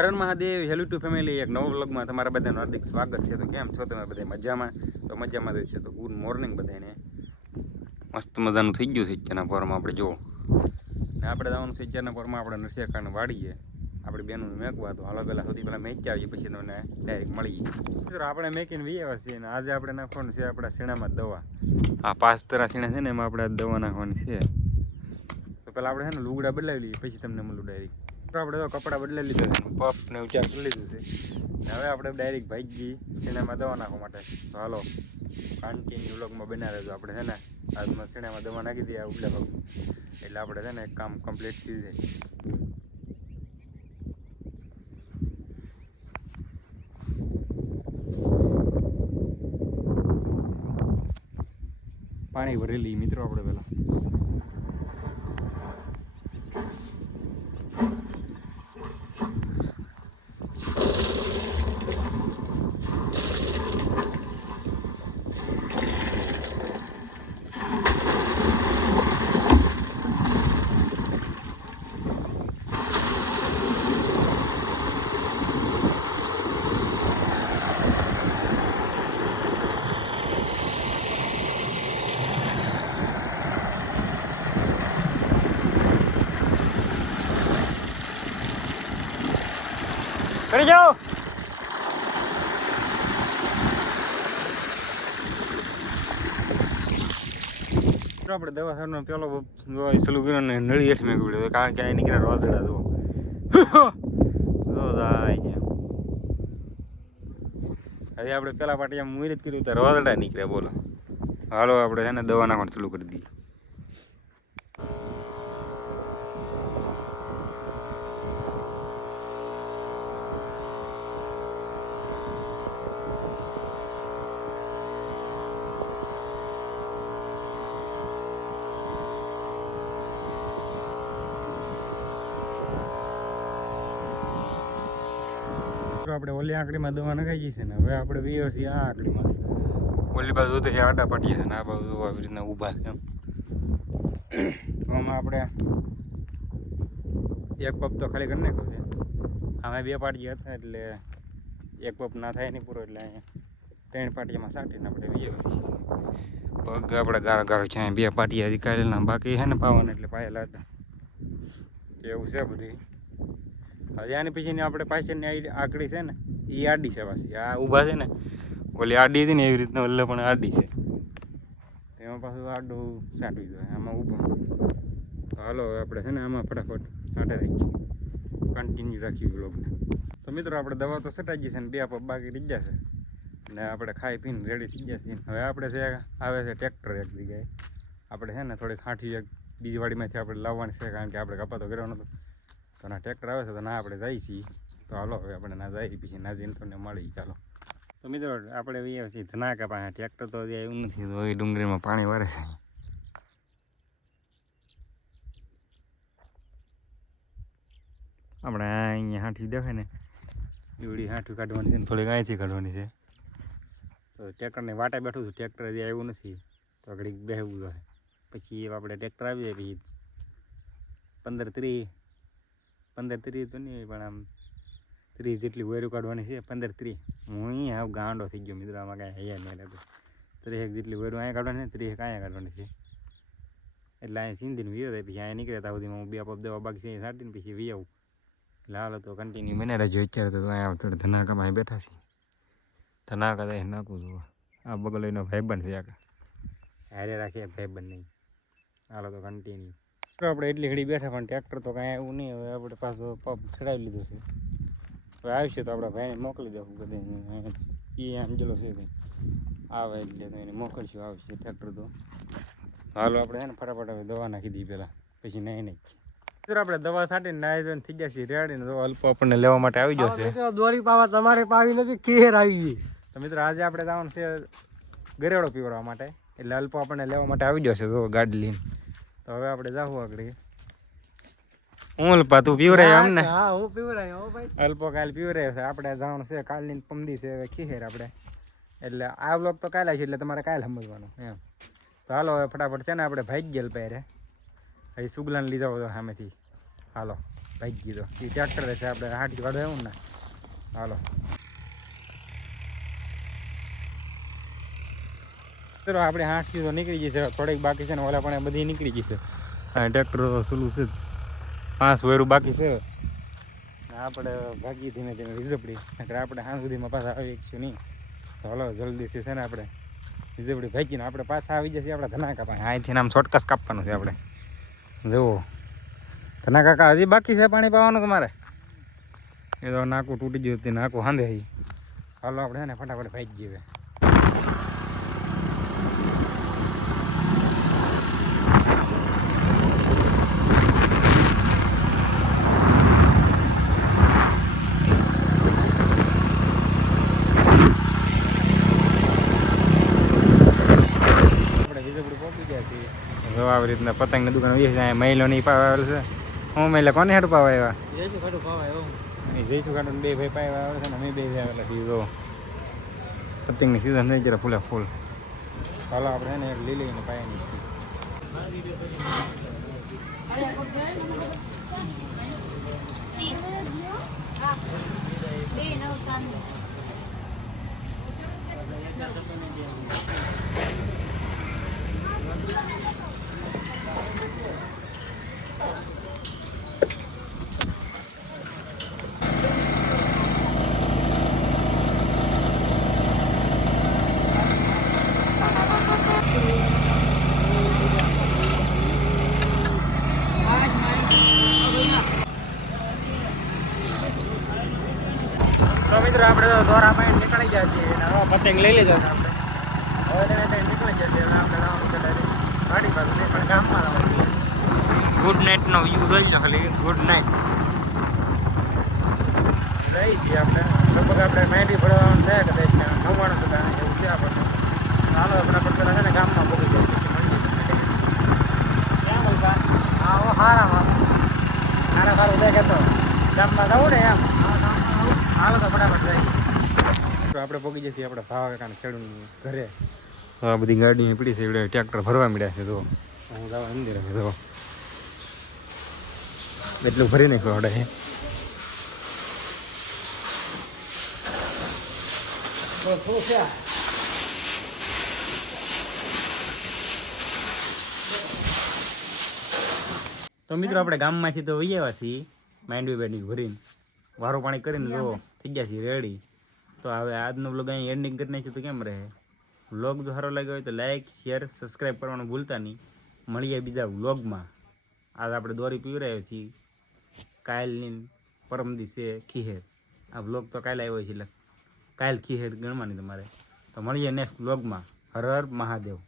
હરણ Mahadev, hello two family, એક નવો વ્લોગમાં તમારા બધાનું હાર્દિક સ્વાગત છે. તો કેમ છો તમે બધા? મજામાં? તો મજામાં જ છે. તો ગુડ મોર્નિંગ બધાને. મસ્ત મજાનું થઈ ગયું છે અત્યારના પોરમાં. આપણે જુઓ ને આપણે જવાનું છે અત્યારના પોરમાં આપણે નરસિંહકાને વાડીએ આપણે બેનું મેકવા. તો હાલો પહેલાં સૌથી પહેલાં મેકી આવીએ, પછી તમને ડાયરેક્ટ મળીએ. મિત્રો આપણે મેકીને વીએ છીએ ને આજે આપણે નાખવાનું છે આપણા શીણામાં દવા. આ 5 તરા શીણા છે ને એમાં આપણે દવા નાખવાની છે. તો પહેલાં આપણે છે ને લુગડા બદલાવી લઈએ, પછી તમને મળું ડાયરેક્ટ. આપણે તો કપડાં બદલાવી લીધા છે, પફ ને ઉચાર કરી લીધું છે. હવે આપણે ડાયરેક્ટ ભાગી શીણામાં દવા નાખવા માટે. તો હાલો કન્ટિન્યુ વ્લોગમાં બના રહેજો. આપણે છે ને આજમાં શીણામાં દવા નાખી દઈએ ઉપલા ભાગ, એટલે આપણે છે ને કામ કમ્પ્લીટ થઈ જાય. પાણી ભરેલી મિત્રો આપણે પહેલાં કરી જાઓ. આપણે દવાખાનો પેલો સલું કર્યો ને નળી હેઠ મેં પડ્યો, કારણ કે અહીં નીકળ્યા રોઝડા દો હવે આપણે પેલા પાટિયા મુઈ જ કર્યું તો રોઝડા નીકળ્યા. બોલો હાલો આપણે છે ને દવા નાખવાનું ચાલુ કરી દઈએ. આપણે ઓલી આંકડીમાં દવા નખાઈ જશે ને હવે આપણે વીઓ છીએ આ આંકડીમાં. ઓલી બાજુ તો આડા પાટીએ છે ને આ બાજુ આવી રીતના ઊભા છે એમ. આમાં આપણે એક પપ તો ખાલી કરી નાખ્યો છે. આમાં 2 પાટીયા હતા એટલે એક પપ ના થાય નહીં પૂરો, એટલે અહીંયા 3 પાટીયામાં સાટીને આપણે વીઓ છીએ. પગ આપણે ગારો ગારો છે, 2 પાટીયા કાઢેલા બાકી છે ને પાવાના, એટલે પાયેલા હતા. એવું છે બધું. હવે આની પછીની આપણે પાછળની આકડી છે ને એ આડી છે પાછી. આ ઊભા છે ને ઓલી આડી હતી ને એવી રીતના ઓલે પણ આડી છે. એમાં પાછું આડું સાંટવી જોઈએ આમાં ઊભું. તો હાલો આપણે છે ને આમાં ફટાફટ સાંટે રાખીએ, કન્ટિન્યુ રાખીએ બ્લોગને. તો મિત્રો આપણે દવા તો સટાઈ ગઈ છે ને 2 પપ બાકી રહી જશે ને આપણે ખાઈ પીને રેડી થઈ જશે. હવે આપણે છે આવે છે ટ્રેક્ટર એક જગ્યાએ. આપણે છે ને થોડીક હાંઠી એક બીજી વાડીમાંથી આપણે લાવવાની છે, કારણ કે આપણે કપા તો કર્યો નહોતો. તો ના ટ્રેક્ટર આવે છે તો ના આપણે જઈએ છીએ. તો હાલો હવે આપણે ના જઈએ, પછી ના જઈને તમને મળી. ચાલો તો મિત્રો આપણે આવીએ છીએ ધનાકા પાસે. ટ્રેક્ટર તો હજી આવ્યું નથી, તો એ ડુંગળીમાં પાણી વારે છે. આપણે અહીંયા હાંઠી દેખાય ને એવડી હાંઠી કાઢવાની છે ને થોડીક અહીંથી કાઢવાની છે. તો ટ્રેક્ટરની વાટે બેઠું છું, ટ્રેક્ટર હજી આવ્યું નથી તો ઘડીક બેસવું જોઈએ. પછી આપણે ટ્રેક્ટર આવી જાય પછી 15-30 તો નહીં પણ આમ 30 જેટલી વેરું કાઢવાની છે. 15-30 હું અહીં આવ ગાંડો થઈ ગયો મિત્રો, આમાં કાંઈ હૈયા નહીં લાગતું. 30 જેટલી વેરું અહીંયા કાઢવાની છે, 30 અહીંયા કાઢવાની છે. એટલે અહીંયા સિંધીને વીયો થાય, પછી અહીંયા નીકળે ત્યાં સુધીમાં હું 2 પપ દેવા બાકી છે સાટીને પછી વી આવું. એટલે હાલો તો કન્ટિન્યુ બને રહેજો. અત્યારે તો અહીંયા થોડા ધનાકામાં બેઠા છીએ. ધનાકા તો નાખું છું. આ બગલોનો ભાઈબંધ છે આખા હારે રાખીએ ભાઈબંધ નહીં. હાલો તો કન્ટિન્યુ આપણે એટલી ઘડી બેઠા પણ ટ્રેક્ટર તો કાંઈ એવું નહીં. હવે આપણે પાછો પપ ચડાવી લીધો છે. હવે આવશે તો આપણા ભાઈને મોકલી દઉં બધા. એ આંજલો છે આવે એટલે તો એને મોકલશું. આવશે ટ્રેક્ટર તો હાલો આપણે છે ને ફટાફટ હવે દવા નાખી દઈએ પહેલાં, પછી નહીં આપણે દવા છાંટીને નાહી ધોઈને થઈ જશે રેડીને. તો અલ્પ આપણને લેવા માટે આવી જશે. દોરી પાવા તમારે પાવી નથી, કેર આવી ગઈ. તો મિત્રો આજે આપણે જવાનું છે ગરેડો પીવડવા માટે, એટલે અલ્પ આપણને લેવા માટે આવી જશે તો ગાડી લઈને. તો હવે આપણે જાવું આગળ. હું અલ્પા તું પીવરાય આમ ને? હા હું પીવરાય હો ભાઈ. અલ્પો કાલ પીવરાય છે. આપણે જવાનું છે કાલની પમદી છે હવે ખીહેર આપણે, એટલે આ બ્લોગ તો કાલે છે એટલે તમારે કાલે સમજવાનું એમ. તો હાલો હવે ફટાફટ છે ને આપણે ભાઈ ગયેલ પહેરે અહીં સુગલાને લીધા હોય સામેથી. હાલો ભાઈ ગયો એ ટ્રેક્ટર છે આપણે હાટી વાળો એવું ને હાલો ચલો આપણે 8 કિલો નીકળી જશે થોડીક બાકી છે ને ઓલા પણ બધી નીકળી જશે હા ટ્રેક્ટર સુલું છે 5 વેરું બાકી છે આપણે ભાગી ધીમે ધીમે રીઝપડી આપણે હાં સુધીમાં પાછા આવી શકશું નહીં તો હલો જલ્દીથી છે ને આપણે રીઝપડી ભાગીને આપણે પાછા આવી જશે આપણે ધનાકા પાસે અહીંથી આમ શોર્ટકટ કાપવાનું છે આપણે જુઓ ધનાકા હજી બાકી છે પાણી પાવાનું તમારે એ તો નાકું તૂટી ગયું હતું નાકું હાંધે હાલો આપણે ને ફટાફટ ભાગી જઈએ આવી રીતના પતંગની દુકાન હોય મહિલો નહીં પાવા આવેલ છે હું મહિલા કોને હાટું પાવા આવ્યા જઈશું ખાટું બે ભાઈ પાવા આવે છે ને અમે બે આવેલા છીએ જો પતંગની સીઝન થઈ જરા ફૂલે ફૂલ હાલો આપણે એને એક લીલીને પાયાની તો મિત્રો આપણે તો દોરા પાણી નીકળી ગયા છીએ અને હવે પતંગ લઈ લીધો છે આપણે હવે તેને નીકળી જશે એટલે આપણે જવાનું છે ડાયરેક્ટ ગાડી પાસે પણ ગામમાં લાવવાનું ગુડ નાઇટનો વ્યૂ જોઈ લો ખાલી ગુડ નાઇટ લઈ છીએ આપણે લગભગ આપણે 90 ભરવાનું થયા કદાચ 99 ટકા એવું છે આપણને ચાલો ફટાફટ પેલા છે ને ગામમાં પહોંચી જાય પછી મળીએ ક્યાં બોલતા હા હારામાં સારું દેખે તો ગામમાં જવું ને એમ હાલો તો ફટાફટ જાય આપણે પહોંચી જઈએ આપણે ભાવા કાકાને ખેડૂત ઘરે આ બધી ગાડી પડી છે એટલે ટ્રેક્ટર ભરવા મળ્યા છે તો હું જવા અંદર તો એટલું ભરી નાખ્યું આપણે તો મિત્રો આપણે ગામમાંથી તો વહી આવ્યા છીએ માંડવી ભરીને વારો પાણી કરીને જો થઈ ગયા છીએ રેડી તો હવે આજનો બ્લોગ અહીં એન્ડિંગ કરી નાખ્યું તો કેમ રહે વ્લોગ જો સારો લાગ્યો હોય તો લાઈક શેર સબસ્ક્રાઈબ કરવાનું ભૂલતા નહીં મળીએ બીજા વ્લોગમાં આજ આપણે દોરી પીવી રહ્યા છીએ કાલની પરમ દિવસે ખીહેર આ વ્લોગ તો કાલે આવ્યો છે એટલે કાલ ખીહેર ગણવાની તમારે તો મળીએ નેક્સ્ટ વ્લોગમાં હર હર મહાદેવ